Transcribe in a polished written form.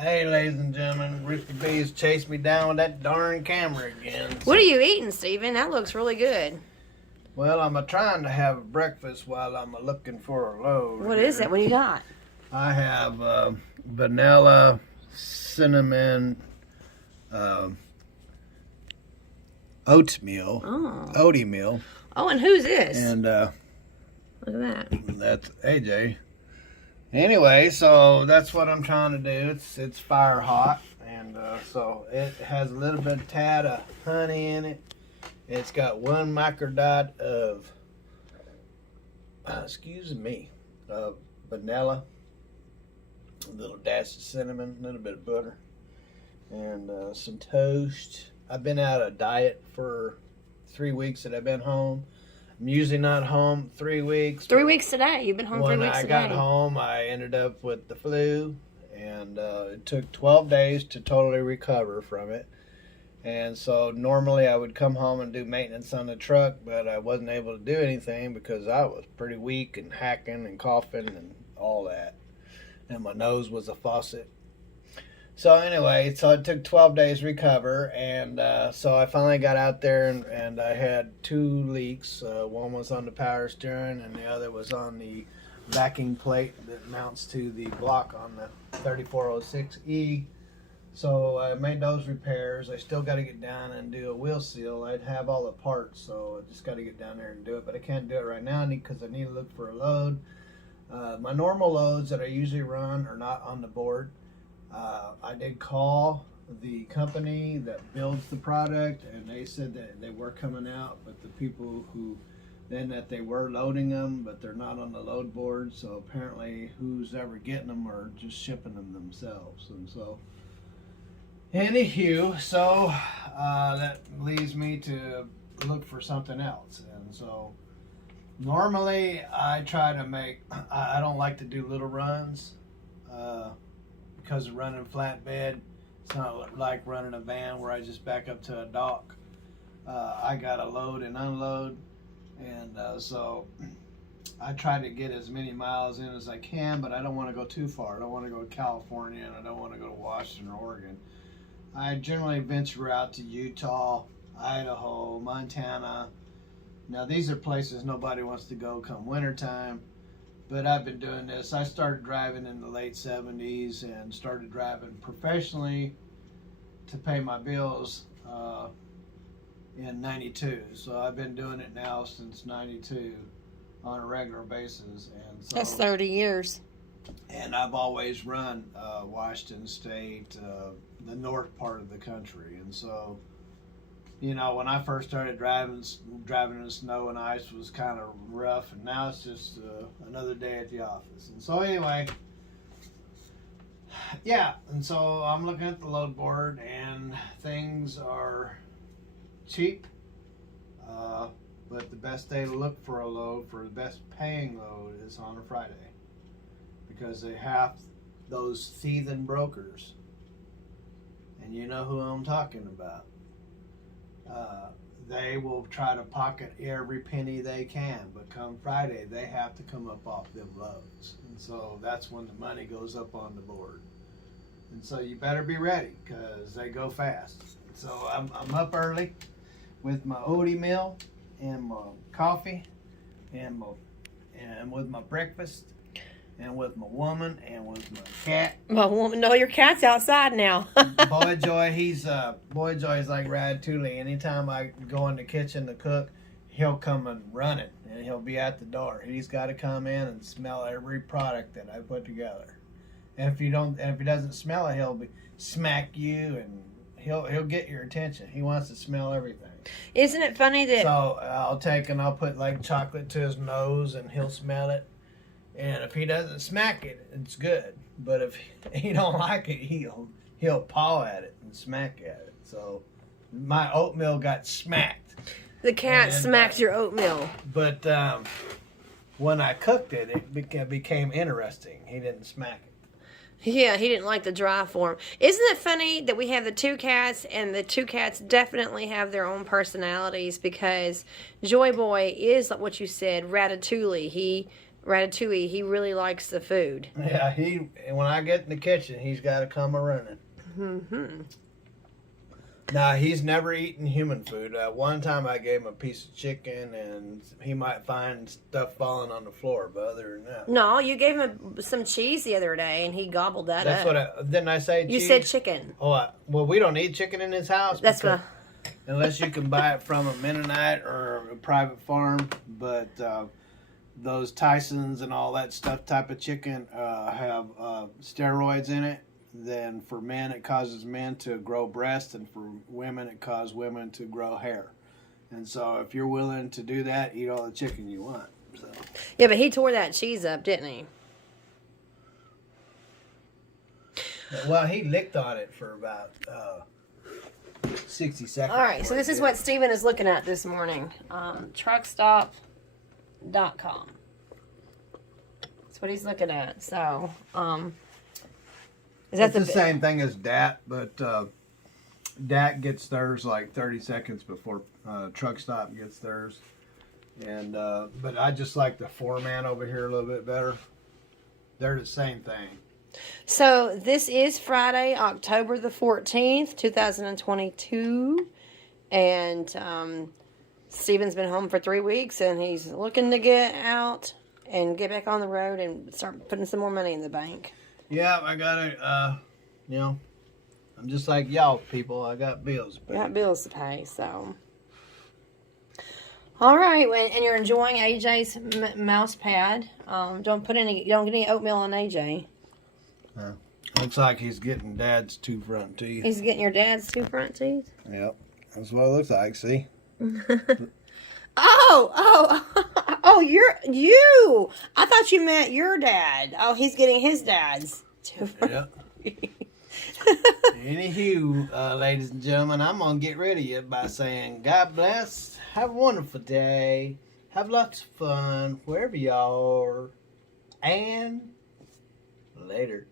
Hey, ladies and gentlemen, Rooster B's chased me down with that darn camera again. What are you eating, Steven? That looks really good. Well, I'm trying to have breakfast while I'm looking for a load. What is it? What do you got? I have vanilla, cinnamon, oatmeal, oatmeal. Oh, and who's this? And look at that. that's AJ. Anyway, so that's what I'm trying to do. It's fire hot, and so it has a little bit of tad of honey in it. It's got 1 microdot of vanilla, a little dash of cinnamon, a little bit of butter, and some toast. I've been out of diet for 3 weeks that I've been home. I'm usually not home 3 weeks. 3 weeks today. You've been home 3 weeks today. When I got home, I ended up with the flu, and it took 12 days to totally recover from it. And so normally I would come home and do maintenance on the truck, but I wasn't able to do anything because I was pretty weak and hacking and coughing and all that. And my nose was a faucet. So anyway, so it took 12 days to recover, and so I finally got out there, and I had 2 leaks. One was on the power steering, and the other was on the backing plate that mounts to the block on the 3406E. So I made those repairs. I still got to get down and do a wheel seal. I'd have all the parts, so I just got to get down there and do it. But I can't do it right now because I need to look for a load. My normal loads that I usually run are not on the board. I did call the company that builds the product, and they said that they were coming out, but the people who then that they were loading them, but they're not on the load board. So apparently who's ever getting them are just shipping them themselves. And so anywho, so that leads me to look for something else. And so normally I try to make, I don't like to do little runs because of running flatbed. It's not like running a van where I just back up to a dock. I got to load and unload, and so I try to get as many miles in as I can, but I don't want to go too far. I don't want to go to California, and I don't want to go to Washington or Oregon. I generally venture out to Utah, Idaho, Montana. Now these are places nobody wants to go come wintertime, but I've been doing this. I started driving in the late 70s and started driving professionally to pay my bills in 92. So I've been doing it now since 92 on a regular basis. And so that's 30 years. And I've always run Washington State, the north part of the country. And so, you know, when I first started driving in snow and ice was kind of rough, and now it's just another day at the office. And so anyway, yeah, and so I'm looking at the load board, and things are cheap, but the best day to look for a load, for the best paying load, is on a Friday, because they have those thieving brokers, and you know who I'm talking about. They will try to pocket every penny they can, but come Friday, they have to come up off them loads. And so that's when the money goes up on the board. And so you better be ready, because they go fast. So I'm up early with my oatmeal and my coffee and with my breakfast and with my woman and with my cat. My woman, no, your cat's outside now. Boy Joy, he's like Ratatouille. Anytime I go in the kitchen to cook, he'll come and run it, and he'll be at the door. He's got to come in and smell every product that I put together. And if he doesn't smell it, he'll smack you, and he'll get your attention. He wants to smell everything. Isn't it funny that? So I'll put like chocolate to his nose, and he'll smell it. And if he doesn't smack it, it's good. But if he don't like it, he'll paw at it and smack at it. So my oatmeal got smacked. The cat smacked your oatmeal. But when I cooked it, it became interesting. He didn't smack it. Yeah, he didn't like the dry form. Isn't it funny that we have the 2 cats, and the 2 cats definitely have their own personalities, because Joy Boy is, like what you said, Ratatouille. He Ratatouille, he really likes the food. Yeah, when I get in the kitchen, he's got to come a running. Mm-hmm. Nah, he's never eaten human food. One time I gave him a piece of chicken, and he might find stuff falling on the floor, but other than that. No, you gave him some cheese the other day, and he gobbled that That's up. didn't I say cheese? You said chicken. Oh, well, we don't eat chicken in this house. That's what. Unless you can buy it from a Mennonite or a private farm, but those Tysons and all that stuff type of chicken have steroids in it. Then for men, it causes men to grow breasts, and for women, it causes women to grow hair. And so if you're willing to do that, eat all the chicken you want. So. Yeah, but he tore that cheese up, didn't he? Well, he licked on it for about 60 seconds. All right, so this is what Steven is looking at this morning. Truckstop.com. That's what he's looking at. So, it's the same thing as DAT, but DAT gets theirs like 30 seconds before Truckstop gets theirs. And but I just like the format over here a little bit better. They're the same thing. So this is Friday, October the 14th, 2022. And Steven's been home for 3 weeks, and he's looking to get out and get back on the road and start putting some more money in the bank. Yeah, I gotta, I'm just like y'all people. I got bills to pay. You got bills to pay, so. All right, and you're enjoying AJ's mouse pad. Don't get any oatmeal on AJ. Looks like he's getting Dad's 2 front teeth. He's getting your dad's 2 front teeth? Yep, that's what it looks like. See? Oh, you. I thought you meant your dad. Oh, he's getting his dad's 2 front teeth. Anywho, ladies and gentlemen, I'm going to get rid of you by saying God bless. Have a wonderful day. Have lots of fun wherever y'all are. And later.